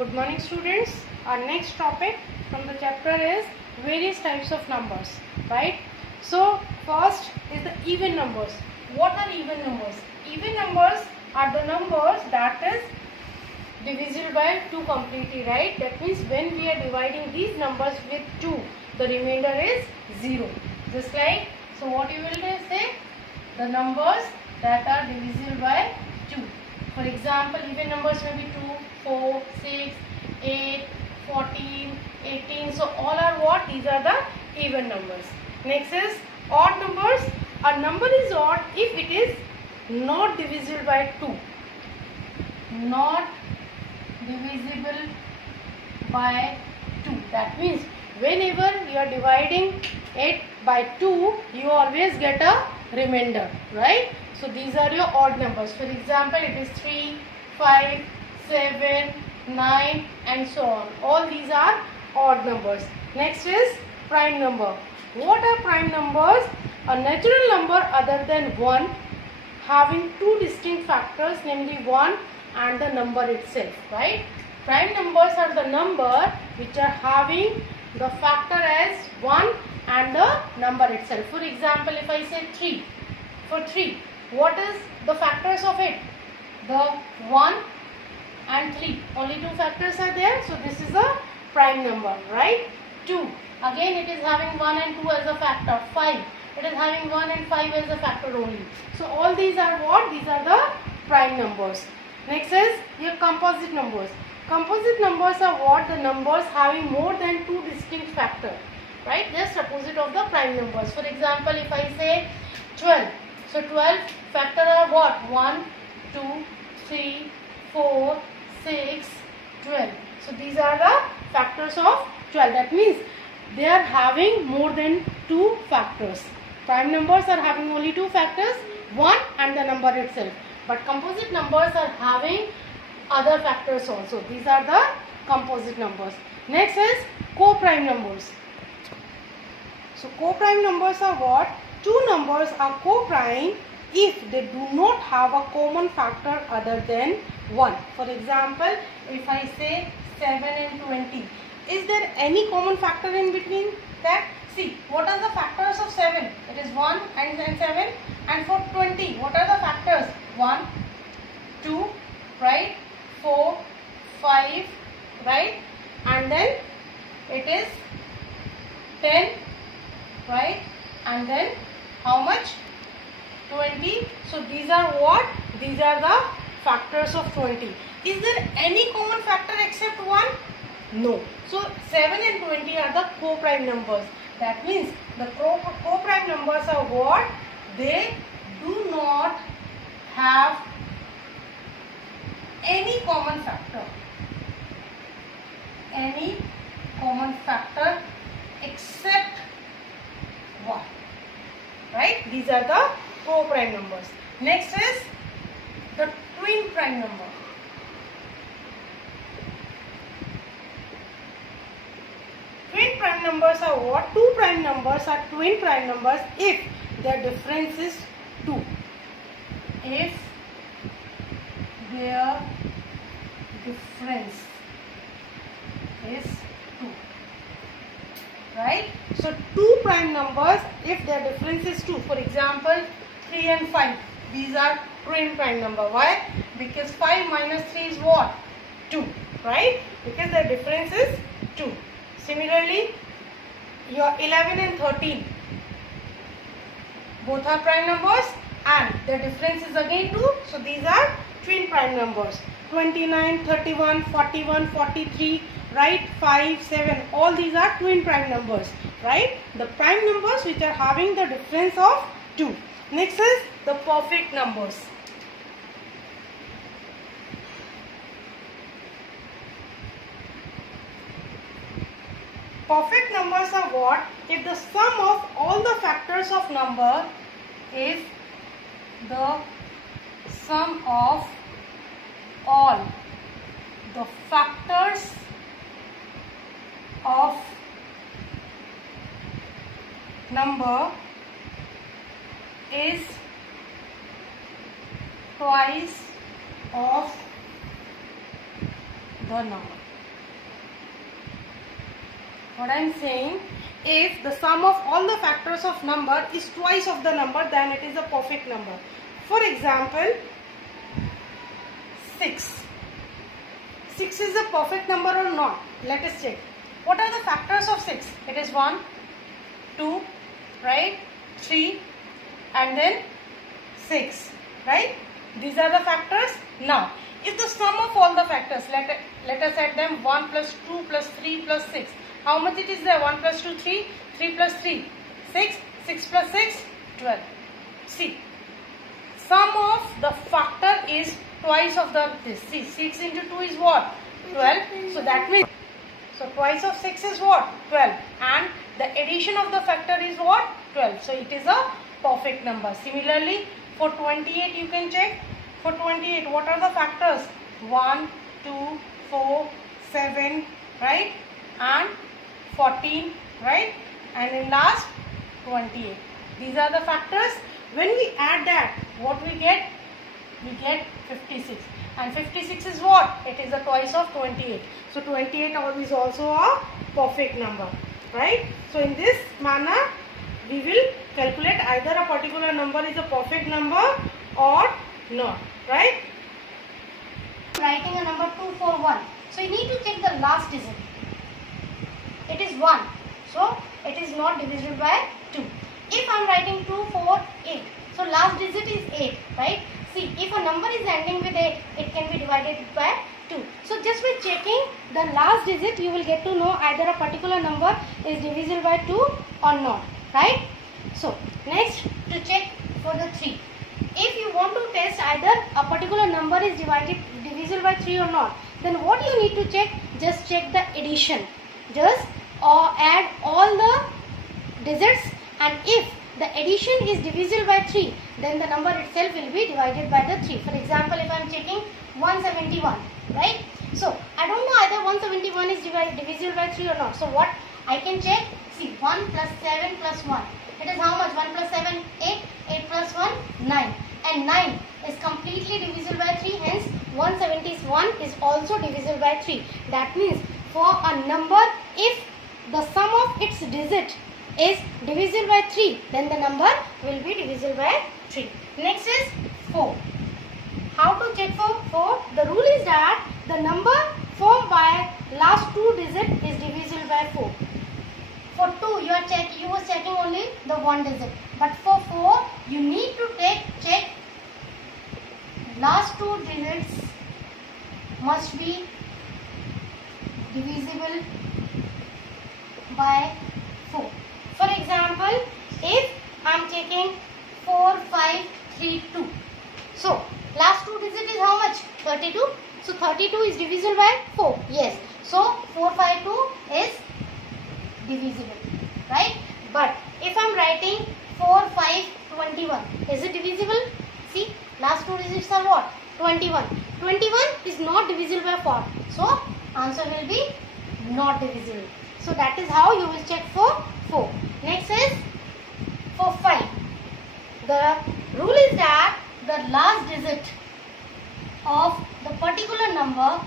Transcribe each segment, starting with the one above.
Good morning students. Our next topic from the chapter is various types of numbers, right? So first is the even numbers. What are even numbers? Even numbers are the numbers that is divisible by 2 completely, right? That means when we are dividing these numbers with 2, the remainder is 0. Just like, so what you will say? The numbers that are divisible by 2. For example, even numbers may be 2, 4, 6, 8, 14, 18. So all are what? These are the even numbers. Next is odd numbers. A number is odd if it is not divisible by 2. Not divisible by 2. That means whenever you are dividing it by 2, you always get a remainder, right? So these are your odd numbers. For example, it is 3, 5, 7, 9 and so on. All these are odd numbers. Next is prime number. What are prime numbers? A natural number other than 1 having 2 distinct factors, namely 1 and the number itself, right? Prime numbers are the number which are having the factor as 1 and the number itself. For example, if I say 3, for 3, what is the factors of it? The 1 and 3. Only 2 factors are there, so this is a prime number, right? 2, again it is having 1 and 2 as a factor. 5, it is having 1 and 5 as a factor only. So all these are what? These are the prime numbers. Next is your composite numbers. Composite numbers are what? The numbers having more than 2 distinct factors, right? Just opposite of the prime numbers. For example, if I say 12, so 12 factor are what? 1, 2, 3, 4, 6, 12. So these are the factors of 12. That means they are having more than 2 factors. Prime numbers are having only 2 factors, 1 and the number itself. But composite numbers are having other factors also. These are the composite numbers. Next is co-prime numbers. So co-prime numbers are what? 2 numbers are co-prime if they do not have a common factor other than 1. For example, if I say 7 and 20, is there any common factor in between that? See, what are the factors of 7? It is 1 and 7. And for 20, what are the factors? 1, 2, right? 4, 5, right? And then it is 10, right? And then how much? 20. So these are what? These are the factors of 20. Is there any common factor except 1? No. So 7 and 20 are the co-prime numbers. That means the co-prime numbers are what? They do not have any common factor. Any common factor except 1. Right? These are the co-prime numbers. Next is the twin prime number. Twin prime numbers are what? 2 prime numbers are twin prime numbers if their difference is 2. If their difference is 2. Right? So 2 prime numbers if their difference is 2. For example, 3 and 5. These are twin prime number. Why? Because 5 minus 3 is what? 2. Right? Because their difference is 2. Similarly, your 11 and 13. Both are prime numbers and their difference is again 2. So these are twin prime numbers. 29, 31, 41, 43, right? 5, 7. All these are twin prime numbers, right? The prime numbers which are having the difference of 2. Next is the perfect numbers. Perfect numbers are what? If the sum of all the factors of number is the sum of all the factors of number is twice of the number. What I am saying, if the sum of all the factors of number is twice of the number, then it is a perfect number. For example, 6. 6 is a perfect number or not? Let us check. What are the factors of 6? It is 1, 2, right? 3 and then 6, right? These are the factors. Now, if the sum of all the factors, let us add them 1 plus 2 plus 3 plus 6. How much it is there? 1 plus 2, 3, 3 plus 3, 6, 6 plus 6, 12. See, sum of the factor is twice of this. See, 6 into 2 is what? 12. So that means, so twice of 6 is what? 12. And the addition of the factor is what? 12. So it is a perfect number. Similarly, for 28 you can check. For 28, what are the factors? 1, 2, 4, 7, right? And 14, right? And in last, 28. These are the factors. When we add that, what we get? We get 56. And 56 is what? It is the twice of 28. So 28 is also a perfect number, right? So in this manner, we will calculate either a particular number is a perfect number or not, right? Writing a number 241. So you need to check the last digit. It is 1. So it is not divisible by 2. If I am writing 248, so last digit is 8, right? See, if a number is ending with 8, it can be divided by 2. So just by checking the last digit, you will get to know either a particular number is divisible by 2 or not, right? So next, to check for the 3. If you want to test either a particular number is divisible by 3 or not, then what you need to check? Just check the addition. Just add all the digits, and if the addition is divisible by 3, then the number itself will be divided by the 3. For example, if I am checking 171, right? So I don't know either 171 is divisible by 3 or not. So what I can check? See, 1 plus 7 plus 1. It is how much? 1 plus 7, 8. 8 plus 1, 9. And 9 is completely divisible by 3. Hence, 171 is also divisible by 3. That means, for a number, if the sum of its digit is divisible by 3, then the number will be divisible by 3. Next is 4. How to check for 4? The rule is that the number formed by last two digits is divisible by 4. For 2, you were checking only the one digit. But for 4, you need to check last two digits must be divisible by 4. For example, if I am checking 4, 5, 3, 2. So, last two digit is how much? 32. So, 32 is divisible by 4. Yes. So, 4, 5, 2 is divisible, right? But if I am writing 4, 5, 21, is it divisible? See, last two digits are what? 21. 21 is not divisible by 4. So, answer will be not divisible. So, that is how you will check for 4. Next is for 5. The rule is that the last digit of the particular number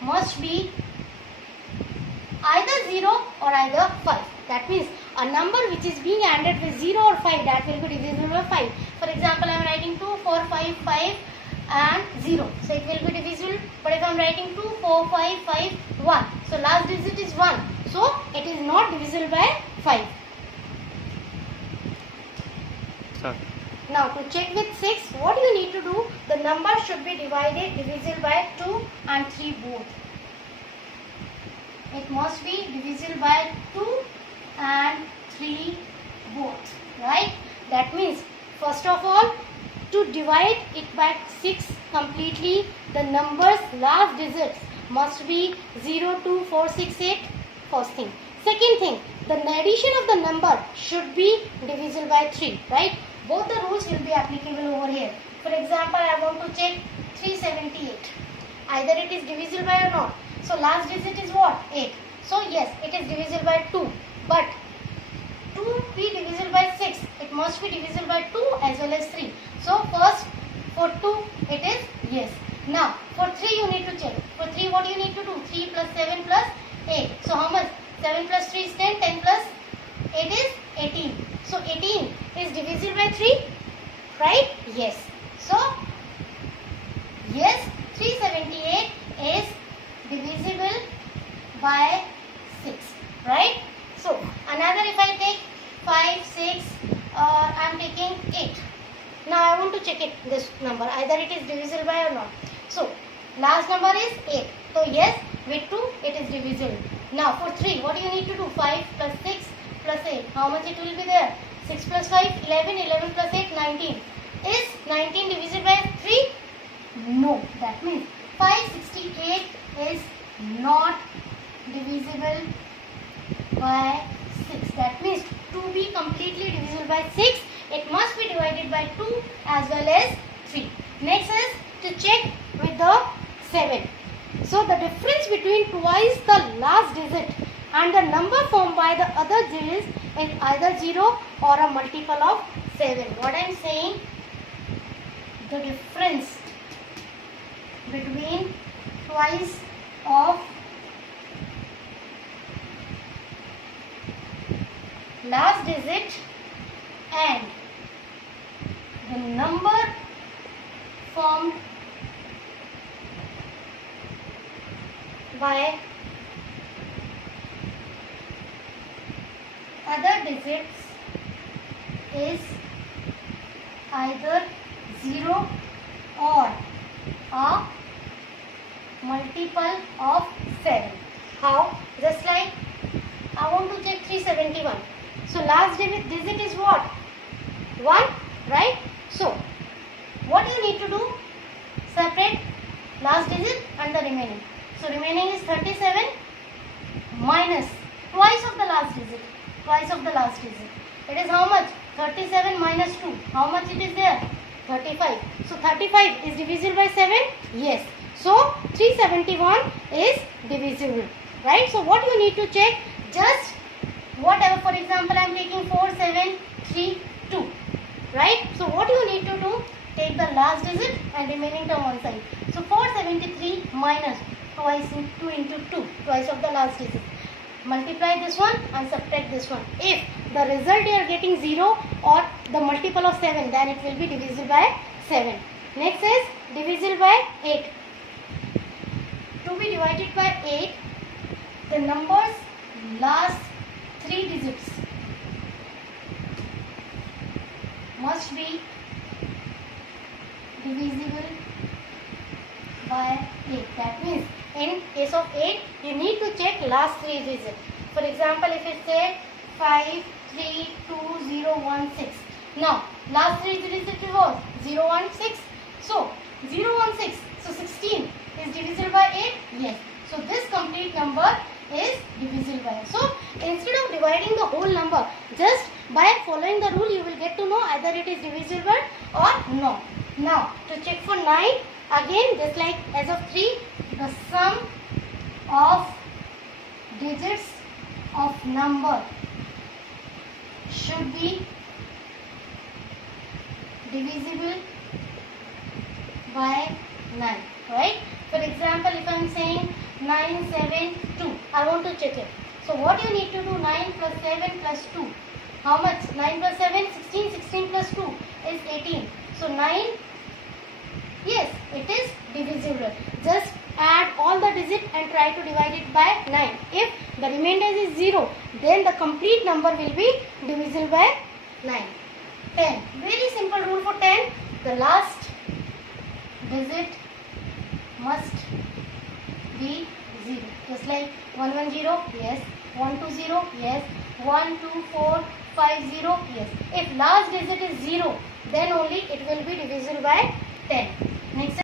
must be either 0 or either 5. That means a number which is being added with 0 or 5, that will be divisible by 5. For example, I am writing 2, 4, 5, 5 and 0. So it will be divisible. But if I am writing 2, 4, 5, 5, 1. So last digit is 1. So it is not divisible by 5. Sir. Now to check with 6, what you need to do? The number should be divisible by 2 and 3 both. It must be divisible by 2 and 3 both, right? That means, first of all, to divide it by 6 completely, the number's last digits must be 0, 2, 4, 6, 8. First thing. Second thing, the addition of the number should be divisible by 3, right? Both the rules will be applicable over here. For example, I want to check 378. Either it is divisible by or not. So last digit is what? 8. So yes, it is divisible by 2. But to be divisible by 6, it must be divisible by 2 as well as 3. So first, for 2, it is yes. Now, for 3 you need to check. For 3, what you need to do? 3 plus 7 plus 8. So how much? 7 plus 3 is 10. 10 plus 8 is 18. So 18 is divisible by 3, right? Yes. So yes, 378 is divisible by 6, right? So another, if I take 5, 6, I am taking 8. Now I want to check it, this number, either it is divisible by or not. So last number is 8. So yes, with 2 it is divisible. Now for 3, what do you need to do? 5 plus 6 plus 8. How much it will be there? 6 plus 5, 11. 11 plus 8, 19. Is 19 divisible by 3? No. That means 568 is not divisible by 6. That means to be completely divisible by 6, it must be divided by 2 as well as 3. Next is to check with the 7. So the difference between twice the last digit and the number formed by the other digits is either 0 or a multiple of 7. What I am saying, the difference between twice of last digit and the number formed by other digits is either 0 or a multiple of 7. How? Just like I want to check 371. So last digit is what? 1, right? So what you need to do? Separate last digit and the remaining. So remaining is 37 minus twice of the last digit. Twice of the last digit. It is how much? 37 minus 2. How much it is there? 35. So 35 is divisible by 7? Yes. So 371 is divisible. Right? So what you need to check? Just whatever. For example, I am taking 4, 7, 3, 2. Right? So what you need to do? Take the last digit and remaining term on side. So 473 minus twice 2 into 2. Twice of the last digit. Multiply this one and subtract this one. If the result you are getting 0 or the multiple of 7, then it will be divisible by 7. Next is divisible by 8. To be divided by 8, the numbers last 3 digits must be divisible by 8. That means in case of 8, you need to check last 3 digits. For example, if it say 5, 3, 2, 0, 1, 6. Now, last 3 digits was 0, 1, 6. So, 0, 1, 6. So, 16 is divisible by 8? Yes. So, this complete number is divisible by 8. So, instead of dividing the whole number, just by following the rule, you will get to know either it is divisible or not. Now, to check for 9, again, just like as of 3, the sum of digits of number should be divisible by 9, right? For example, if I am saying 9, 7, 2, I want to check it. So what you need to do? 9 plus 7 plus 2. How much? 9 plus 7, 16. 16 plus 2 is 18. So 9, yes, it is divisible. Just add all the digits and try to divide it by 9. If the remainder is 0, then the complete number will be divisible by 9. 10. Very simple rule for 10. The last digit must be 0. Just like 110, yes. 120, yes. 124, 50, yes. If last digit is 0, then only it will be divisible by 10. Next.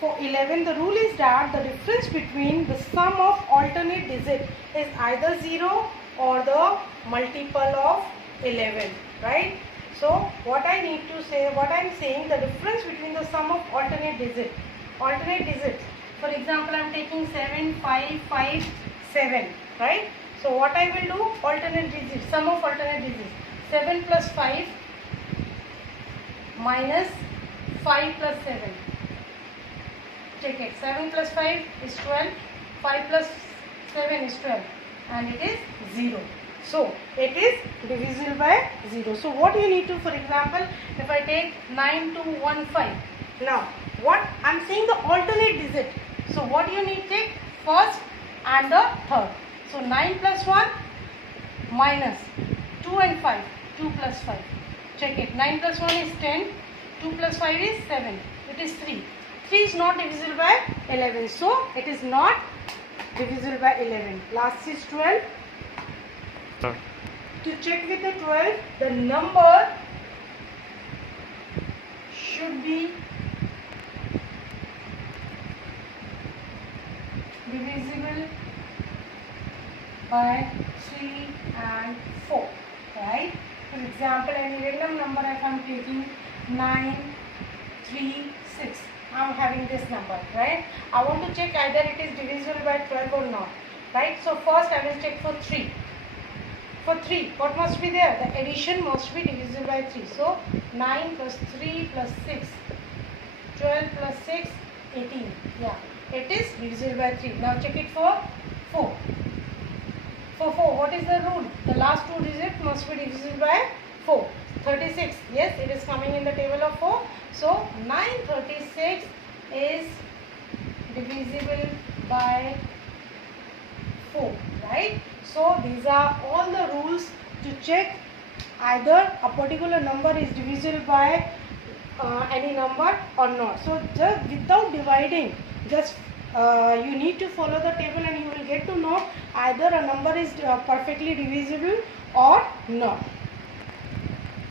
for 11, the rule is that the difference between the sum of alternate digit is either 0 or the multiple of 11, right? So what I need to say, what I am saying, the difference between the sum of alternate digits. For example, I am taking 7, 5, 5, 7, right? So what I will do, alternate digits, sum of alternate digits. 7 plus 5 minus 5 plus 7. Check it. 7 plus 5 is 12. 5 plus 7 is 12. And it is 0. So it is divisible by 0. So what you need to, for example, if I take 9215. Now what I am saying, the alternate digit. So what you need to take? First and the third. So 9 plus 1 minus 2 and 5. 2 plus 5. Check it. 9 plus 1 is 10. 2 plus 5 is 7. It is 3. 3 is not divisible by 11. So it is not divisible by 11. Last is 12. To check with the 12, the number should be divisible by 3 and 4, right? For example, any random number, if I am taking 9, 3, 6, I am having this number, right? I want to check either it is divisible by 12 or not, right? So first I will check for 3. For 3, what must be there? The addition must be divisible by 3. So 9 plus 3 plus 6, 12 plus 6, 18. Yeah, it is divisible by 3. Now check it for 4. For 4, what is the rule? The last two digits must be divisible by 4. 36, yes, it is coming in the table of 4. So 936 is divisible by 4, right? So these are all the rules to check either a particular number is divisible by any number or not. So just without dividing, just you need to follow the table and you will get to know either a number is perfectly divisible or not.